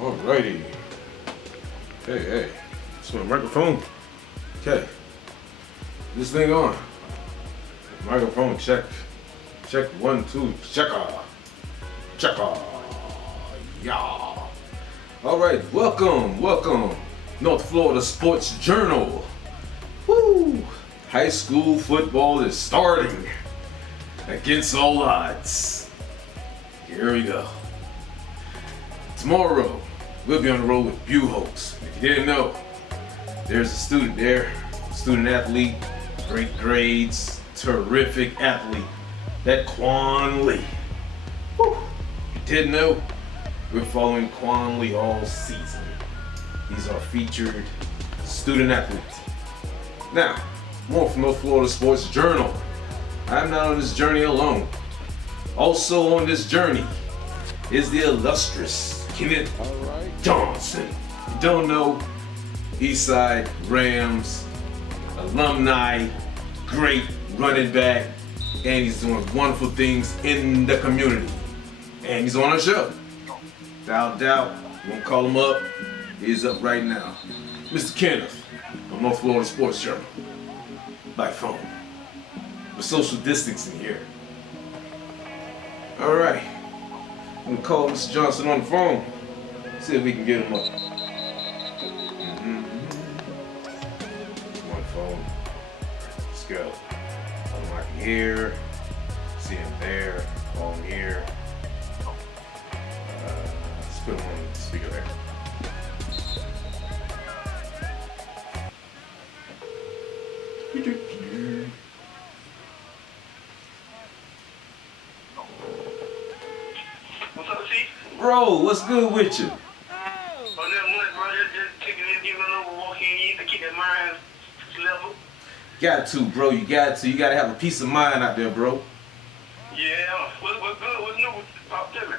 Alrighty. Hey. It's my microphone. Okay. This thing on. Microphone check. Check 1, 2. Check. Yeah. Alright, welcome. North Florida Sports Journal. Woo! High school football is starting. Against all odds. Here we go. Tomorrow, we'll be on the road with Buhholz. If you didn't know, there's a student there, student athlete, great grades, terrific athlete, that Quan. Woo. If you didn't know, we're following Quan all season. He's our featured student athlete. Now, more from North Florida Sports Journal. I'm not on this journey alone. Also on this journey is the illustrious Kenneth Johnson. If you don't know, Eastside Rams alumni, great running back, and he's doing wonderful things in the community. And he's on our show. Without doubt, won't call him up. He's up right now. Mr. Kenneth on North Florida Sports Journal. By phone. We're social distancing here. All right. I'm gonna call Mr. Johnson on the phone. See if we can get him up. One phone. Let's go. Unlock him here. See him there. Call him here. Let's put him on the speaker there. What's up, C? Bro, what's good with you? Oh, nothing much, bro. Just taking it, giving a little walk in to keep that mind level. Got to, bro. You got to. You got to have a peace of mind out there, bro. Yeah. What's good? What's new? Tell me.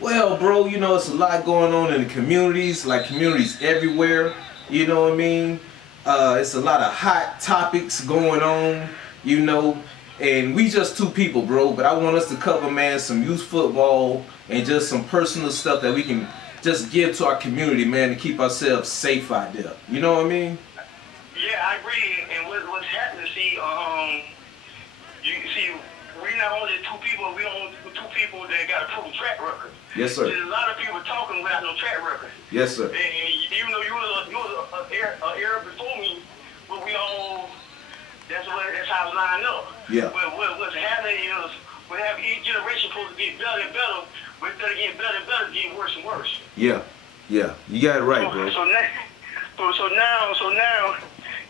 Well, bro, you know, it's a lot going on in the communities, like communities everywhere. You know what I mean? It's a lot of hot topics going on, you know. And we just two people, bro. But I want us to cover, man, some youth football and just some personal stuff that we can just give to our community, man, to keep ourselves safe out there. You know what I mean? Yeah, I agree. And what's happening, see, you see, we're not only two people, we only two people that got a proven track record. Yes, sir. There's a lot of people talking without no track record. Yes, sir. And even though you was an era before me, but we all, that's how it's lined up. Yeah. But what's happening is, we have each generation supposed to get better and better, but instead of getting better and better, it's getting worse and worse. Yeah. You got it right, bro. So now,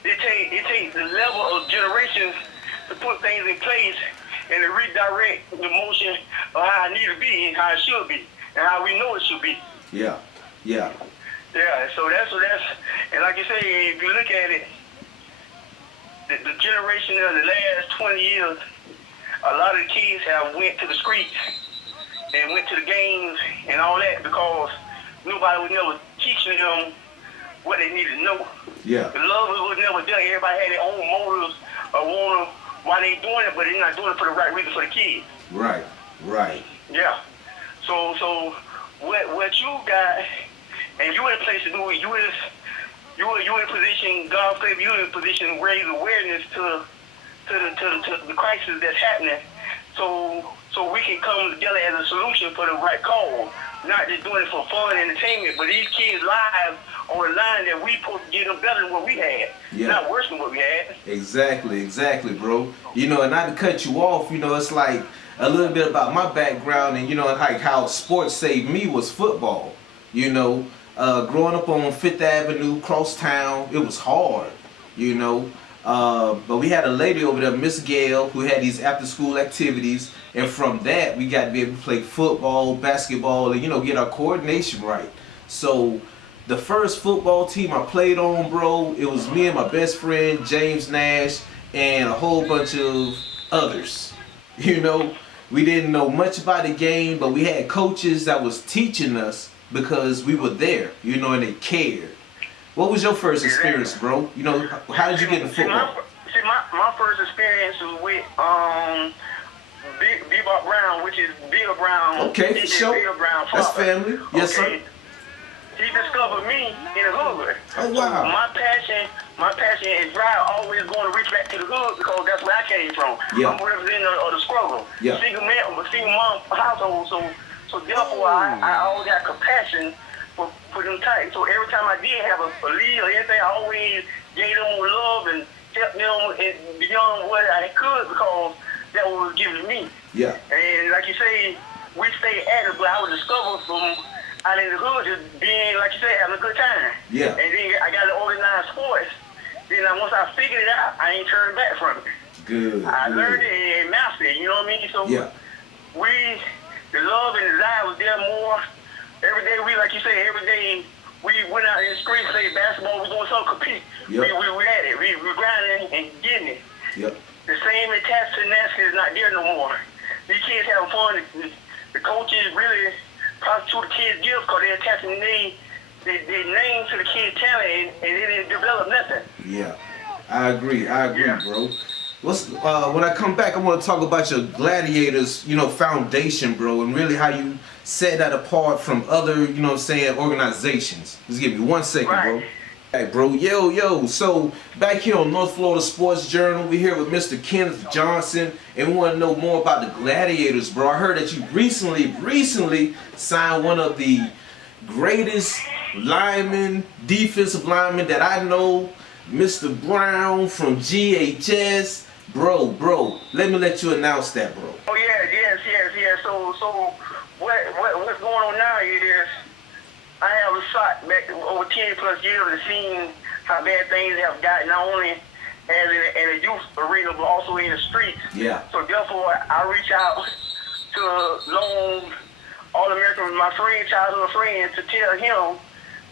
it takes the level of generations to put things in place and to redirect the motion of how it need to be and how it should be and how we know it should be. Yeah. Yeah, so that's, and like you say, if you look at it, the generation of the last 20 years, a lot of the kids have went to the streets and went to the games and all that because nobody was never teaching them what they needed to know. Yeah. The love was never done. Everybody had their own motives or why they doing it, but they're not doing it for the right reason for the kids. Right. Yeah. So what you got, and you in a place to do it, you in a position, God favor you in a position to raise awareness to the crisis that's happening. So we can come together as a solution for the right cause. Not just doing it for fun and entertainment, but these kids' lives on the line that we supposed to get them better than what we had. Yeah. Not worse than what we had. Exactly, bro. You know, and not to cut you off, you know, it's like a little bit about my background and, you know, like how sports saved me was football. You know, growing up on Fifth Avenue, cross town, it was hard, you know. But we had a lady over there, Miss Gail, who had these after-school activities, and from that we got to be able to play football, basketball, and, you know, get our coordination right. So the first football team I played on, bro, it was me and my best friend James Nash and a whole bunch of others. You know, we didn't know much about the game, but we had coaches that was teaching us because we were there, you know, and they cared. What was your first experience, bro? You know, how did you get into football? My first experience was with Bebop Brown, which is Bill Brown. Okay, for sure. Bill Brown, that's family. Yes, okay. sir. He discovered me in the hood. Oh, wow. So my passion is drive always going to reach back to the hood because that's where I came from. Yeah. I'm representing the struggle. Yeah. Single mom household. So therefore, I always got compassion for them types. So every time I did have a lead or anything, I always gave them more love and helped them beyond what I could because that was given to me. Yeah. And like you say, we stayed active, but I was discovered from out in the hood just being, like you say, having a good time. Yeah. And then I got to organize sports. Then once I figured it out, I ain't turned back from it. Good. I learned it and mastered it, you know what I mean? So yeah. The love and desire was there more. Every day, like you say, every day we went out in the streets, played basketball, we doing something, compete. Yep. We had it. We grinding and getting it. Yep. The same attached tenacity is not there no more. These kids having fun. The coaches really prosecute the kids' gifts because they're attaching their name to the kids' talent and they didn't develop nothing. Yeah, I agree, bro. When I come back, I want to talk about your Gladiators, you know, foundation, bro, and really how you set that apart from other, you know what I'm saying, organizations. Just give me 1 second, bro. Hey, bro, yo. So, back here on North Florida Sports Journal, we're here with Mr. Kenneth Johnson, and we want to know more about the Gladiators, bro. I heard that you recently signed one of the greatest defensive linemen that I know, Mr. Brown from GHS. Bro, let you announce that, bro. Oh, yes. So what's going on now is I have a shot back over 10 plus years and seen how bad things have gotten, not only as in a youth arena, but also in the streets. Yeah. So therefore, I reach out to Lone All-American, my friend, childhood friend, to tell him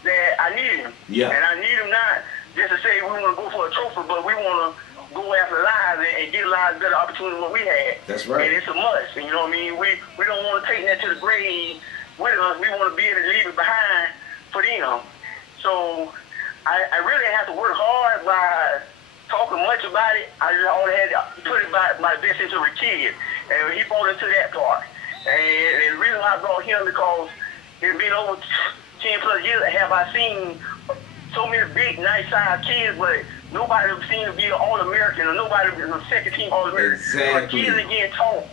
that I need him. Yeah. And I need him not just to say we want to go for a trophy, but we want to go after lives and get lives better opportunity than what we had. That's right. And it's a must. You know what I mean? We don't want to take that to the grave with us. We want to be able to leave it behind for them. So I really have to work hard by talking much about it. I just only had to put it by my best into a kid. And he brought into that part. And the reason why I brought him because it's been over 10 plus years have I seen so many big, nice-sized kids, but nobody seems to be an All-American or nobody is a second-team All-American. Exactly. Kids are getting taught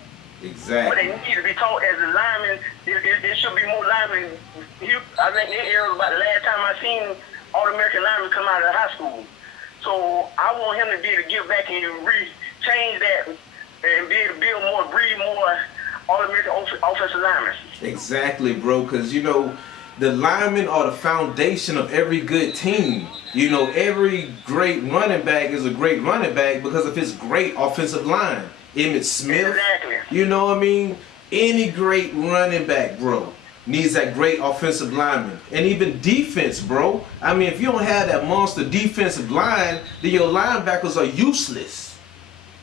what they need to be taught as a lineman. There should be more linemen. I think that era was about the last time I seen All-American linemen come out of high school. So I want him to be able to give back and change that and be able to build more, breed more All-American offensive linemen. Exactly, bro, because, you know, the linemen are the foundation of every good team. You know, every great running back is a great running back because of his great offensive line. Emmitt Smith, exactly. You know what I mean? Any great running back, bro, needs that great offensive lineman. And even defense, bro. I mean, if you don't have that monster defensive line, then your linebackers are useless.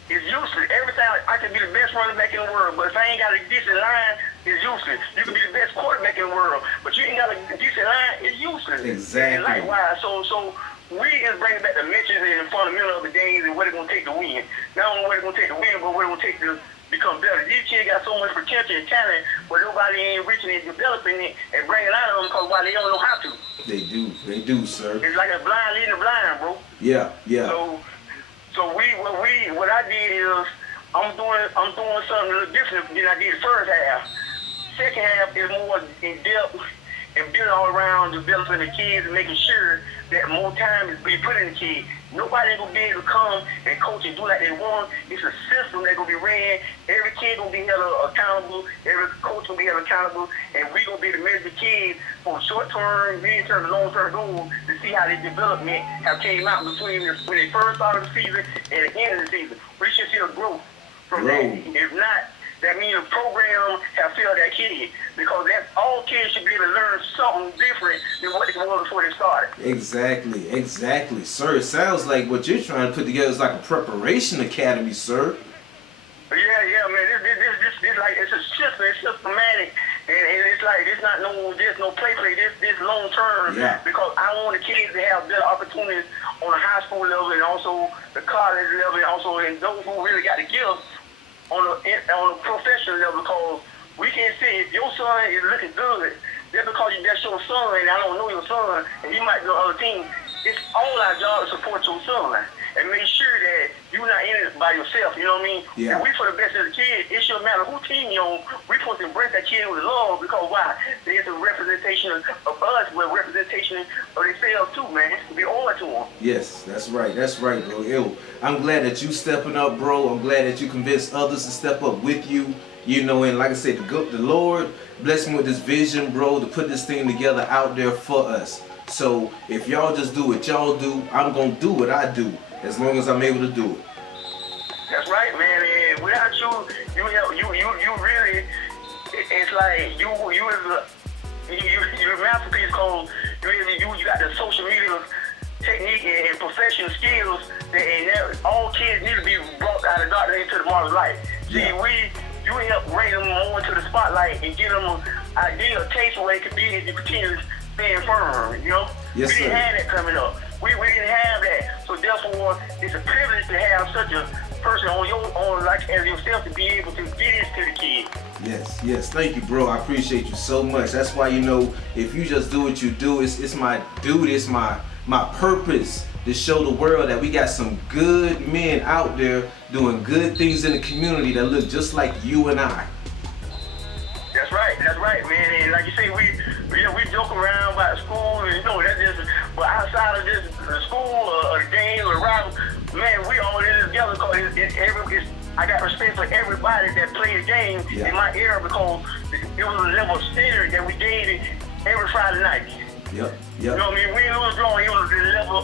It's useless. Every time I can be the best running back in the world, but if I ain't got a decent line, it's useless. You can be the best quarterback in the world, but you ain't got a decent line, it's useless. Exactly. And likewise, so we is bringing back the mentions and the fundamental of the games and what it's going to take to win. Not only what it's going to take to win, but what it's going to take to become better. These kids got so much potential and talent, but nobody ain't reaching it, developing it, and bringing it out of them because why they don't know how to. They do, sir. It's like a blind leading a blind, bro. Yeah. So what I did is I'm doing something a little different than I did the first half. Second half is more in depth and building all around developing the kids and making sure that more time is being put in the kids. Nobody ain't gonna be able to come and coach and do like they want. It's a system that's gonna be ran. Every kid gonna be held accountable. Every coach gonna be held accountable, and we gonna be able to measure the kids for short-term, medium-term, and long-term goals to see how their development have came out between when they first started the season and the end of the season. We should see a growth from that. If not, that means the program have failed that kid because all kids should be able to learn something different than what they were before they started. Exactly, sir. It sounds like what you're trying to put together is like a preparation academy, sir. Yeah, man. This like it's a system. It's systematic, and it's like it's not there's no play. This long term. Yeah. Because I want the kids to have better opportunities on the high school level and also the college level, and also in those who really got the gifts on the professional level. Because we can't say if your son is looking good, just because that's your son, and I don't know your son, and he might go to other team. It's all our job to support your son and make sure that you're not in it by yourself, you know what I mean? Yeah. And we for the best of the kid, it shouldn't matter who team you're on, we supposed to embrace that kid with love because why? There's a representation of us, but representation of themselves too, man. Be all to them. Yes, that's right, bro. Yo, I'm glad that you stepping up, bro. I'm glad that you convinced others to step up with you. You know, and like I said, the Lord blessed me with this vision, bro, to put this thing together out there for us. So if y'all just do what y'all do, I'm gonna do what I do, as long as I'm able to do it. That's right, man. And without you really, it's like you're a masterpiece. Cause you got the social media technique and professional skills, and all kids need to be brought out of darkness into the marvelous light. See, you help bring them more into the spotlight and give them an idea, a taste of what it could be if you continue staying firm, you know? Yes, we didn't sir. have that coming up. We didn't have that. So therefore, it's a privilege to have such a person on like as yourself to be able to get this to the kid. Yes. Thank you, bro. I appreciate you so much. That's why, you know, if you just do what you do, it's my duty, it's my purpose to show the world that we got some good men out there doing good things in the community that look just like you and I. That's right, man. And like you say, we joke around about school, and you know that's just. But outside of this, the school or the game or rival, man, we all in it together. Because I got respect for everybody that plays the game in my era because it was a level of standard that we gave it every Friday night. Yep. You know what I mean? We didn't lose drawing. It was the level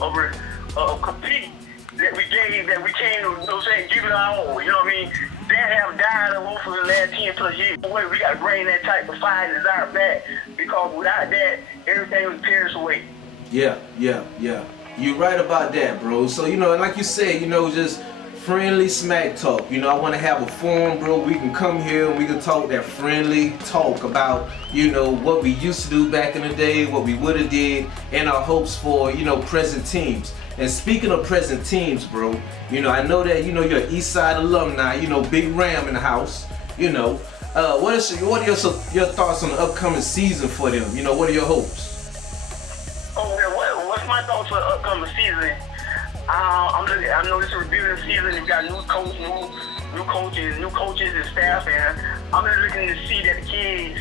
of compete that we gave, that we came to, you know what I'm saying, give it our all. You know what I mean? They have died for the last 10 plus years. We got to bring that type of fire and desire back because without that, everything would perish away. Yeah. You're right about that, bro. So, you know, and like you said, you know, just friendly smack talk. You know, I want to have a forum, bro. We can come here and we can talk that friendly talk about, you know, what we used to do back in the day, what we would have did, and our hopes for, you know, present teams. And speaking of present teams, bro, you know, I know that, you know, you're an East Side alumni, you know, Big Ram in the house, you know. What are your thoughts on the upcoming season for them? You know, what are your hopes? Oh, well, what's my thoughts for the upcoming season? I know this is a rebuilding season. You've got new coaches and staff, and I'm just looking to see that the kids,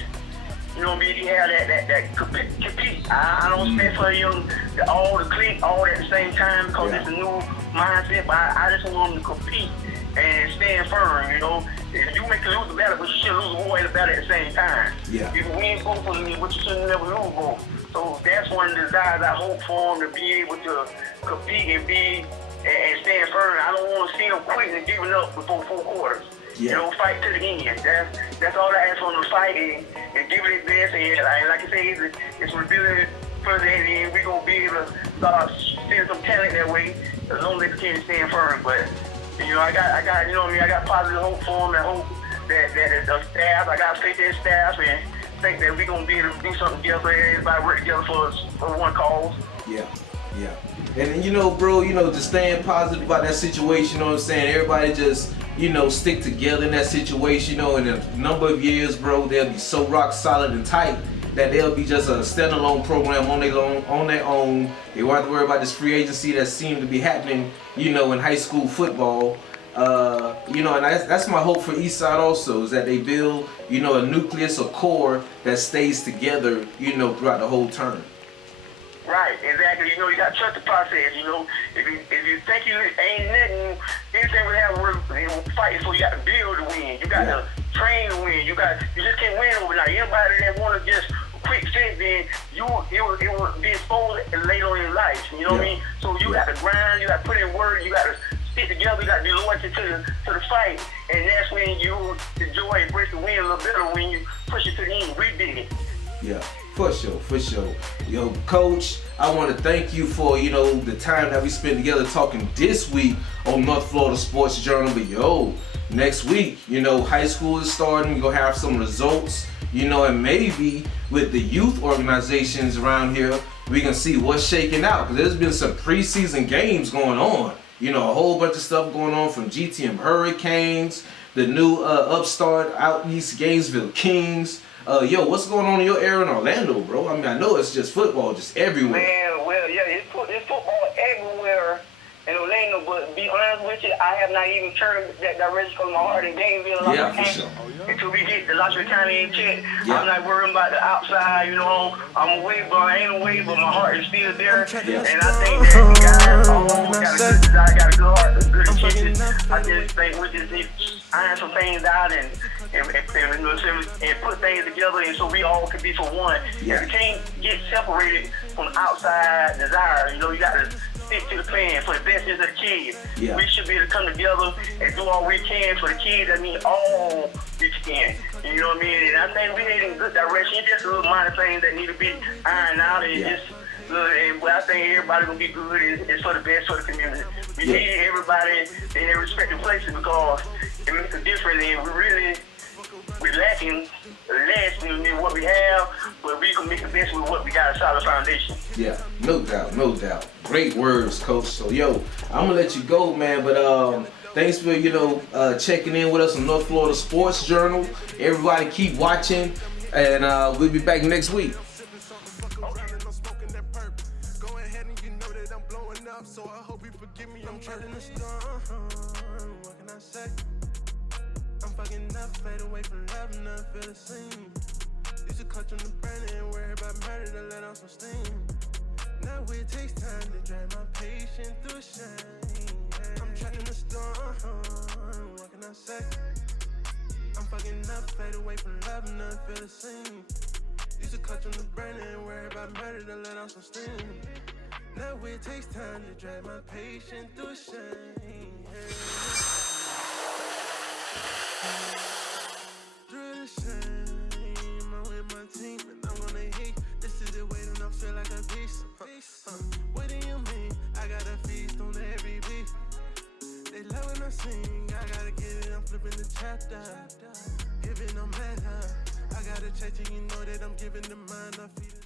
you know, maybe have that compete. I don't expect for them to all to click all at the same time because it's a new mindset. But I just want them to compete and stand firm. You know, if you make a lose the battle, but you should lose a war in the battle at the same time. Yeah. If you win both of them, but you should never lose both. So that's one of the desires I hope for them to be able to compete and stand firm. I don't want to see them quitting and giving up before 4 quarters. Yeah. You know, fight to the end. That's all I ask for them to fight and give it their best. And like I say, it's rebuilding further, and we're going to be able to start seeing some talent that way as long as they continue to stand firm. But, you know, I got you know what I mean, I got positive hope for them and hope that the staff, I got faith in staff and think that we're going to be able to do something together, everybody work together for one cause. Yeah. And you know, bro, you know, just staying positive about that situation, you know what I'm saying? Everybody just, you know, stick together in that situation, you know, in a number of years, bro, they'll be so rock solid and tight that they'll be just a standalone program on their own. They won't have to worry about this free agency that seemed to be happening, you know, in high school football. You know, and that's my hope for Eastside also, is that they build, you know, a nucleus, a core that stays together, you know, throughout the whole term. Right, exactly. You know, you got to trust the process. You know, if you think you ain't nothing, anything will have work fighting for. You got to build to win. You got to train to win. You just can't win overnight. Anybody that want to just quick fix, then it will be exposed later in life. You know what I mean? So you got to grind. You got to put in work. You got to stick together. You got to be loyal to the fight, and that's when you enjoy and embrace the win a little better when you push it to the end. We did it. Yeah. For sure. Yo, Coach, I want to thank you for, you know, the time that we spent together talking this week on North Florida Sports Journal. But yo, next week, you know, high school is starting. We're gonna have some results, you know, and maybe with the youth organizations around here, we can see what's shaking out. Because there's been some preseason games going on. You know, a whole bunch of stuff going on from GTM Hurricanes, the new upstart out east Gainesville Kings. Yo, what's going on in your area in Orlando, bro? I mean, I know it's just football, just everywhere. Man, well, yeah, it's football everywhere in Orlando, but to be honest with you, I have not even turned that direction from my heart in Gainesville. Yeah, for sure. Until we get the Lottery County in check, Yeah. I'm not worrying about the outside, you know. I'm away, but I ain't away, but my heart is still there. Yeah. And I think that guys all got a good desire, got a good heart, a good intention. I just think we just need to iron some things out and put things together, and so we all can be for one. Yeah. You can't get separated from outside desire. You know, you got to stick to the plan for the best interest of the kids. Yeah. We should be able to come together and do all we can for the kids. I mean, all we can. You know what I mean? And I think we need in good direction. It's just a little minor things that need to be ironed out, and Yeah. just. But I think everybody gonna be good. It's for the best for the community. We Yeah. need everybody in their respective places because it makes a difference. And we're lacking less than what we have, but we can make the best with what we got, a solid foundation. Yeah, no doubt, no doubt. Great words, Coach. So, yo, I'm gonna let you go, man. But thanks for, you know, checking in with us on North Florida Sports Journal. Everybody keep watching, and we'll be back next week. So I hope you forgive me. I'm trapped in the storm. What can I say? I'm fucking up, fade away from love, and I feel the same. Used to clutch on the brand and worry about murder to let off some steam. Now it takes time to drag my patience through shame. I'm trapped in the storm. What can I say? I'm fucking up, fade away from love, and I feel the same. Used to clutch on the brand and worry about murder to let off some steam. Now it takes time to drag my patience through shame. Through the shame, I'm with my team and I'm gonna hate. This is the way that I feel like a beast. What do you mean? I gotta feast on every beat. They love when I sing, I gotta get it, I'm flipping the chapter. Giving them matter. I gotta check till you know that I'm giving the mind, I feed it.